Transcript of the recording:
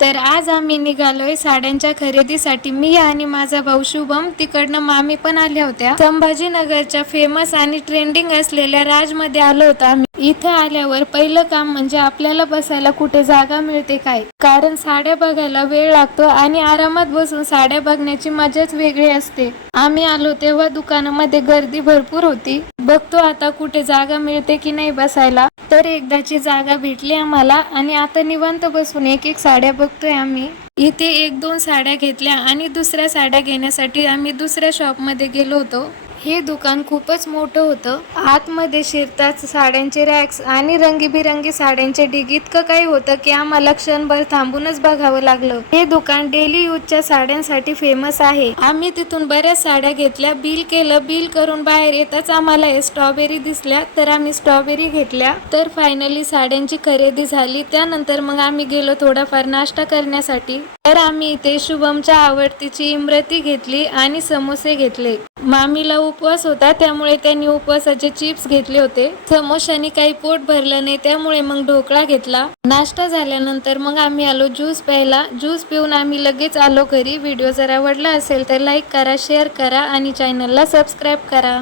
तर आज आम्ही निघालोय साड्यांच्या खरेदीसाठी। मी आणि माझा भाऊ शुभम, तिकडनं मामी पण आल्या होत्या। संभाजीनगरच्या फेमस आणि ट्रेंडिंग असलेल्या राजमध्ये आलो होतो आम्ही। इथं आल्यावर पहिलं काम म्हणजे आपल्याला बसायला कुठे जागा मिळते काय, कारण साड्या बघायला वेळ लागतो आणि आरामात बसून साड्या बघण्याची मजाच वेगळी असते। आम्ही आलो तेव्हा दुकानामध्ये गर्दी भरपूर होती। बघतो आता कुठे जागा मिळते की नाही बसायला। तर एकदाची जागा भेटली आम्हाला आणि आता निवांत बसून एक एक साड्या बघतोय आम्ही। इथे एक दोन साड्या घेतल्या आणि दुसऱ्या साड्या घेण्यासाठी आम्ही दुसऱ्या शॉपमध्ये गेलो होतो। हे दुकान खूपच मोठं होतं। आतमध्ये शिरताच साड्यांचे रॅक्स आणि रंगीबिरंगी साड्यांचे ढीग इतकं काही होतं की आम्हाला क्षणभर थांबूनच बघावं लागलं। हे दुकान डेली यूजच्या साड्यांसाठी फेमस आहे। आम्ही तिथून बऱ्याच साड्या घेतल्या, बिल केलं। बिल करून बाहेर येताच आम्हाला हे स्ट्रॉबेरी दिसल्या, तर आम्ही स्ट्रॉबेरी घेतल्या। तर फायनली साड्यांची खरेदी झाली। त्यानंतर मग आम्ही गेलो थोडाफार नाश्ता करण्यासाठी। तर आम्ही इथे शुभमच्या आवडतीची इमरती घेतली आणि समोसे घेतले। मामीला उपवास होता त्यामुळे त्यांनी उपवासाचे चिप्स घेतले होते। समोशानी काही पोट भरलं नाही त्यामुळे मग ढोकळा घेतला। नाश्ता झाल्यानंतर मग आम्ही आलो ज्यूस प्यायला। ज्यूस पिऊन आम्ही लगेच आलो घरी। व्हिडिओ जर आवडला असेल तर लाईक करा, शेअर करा आणि चॅनलला सबस्क्राईब करा।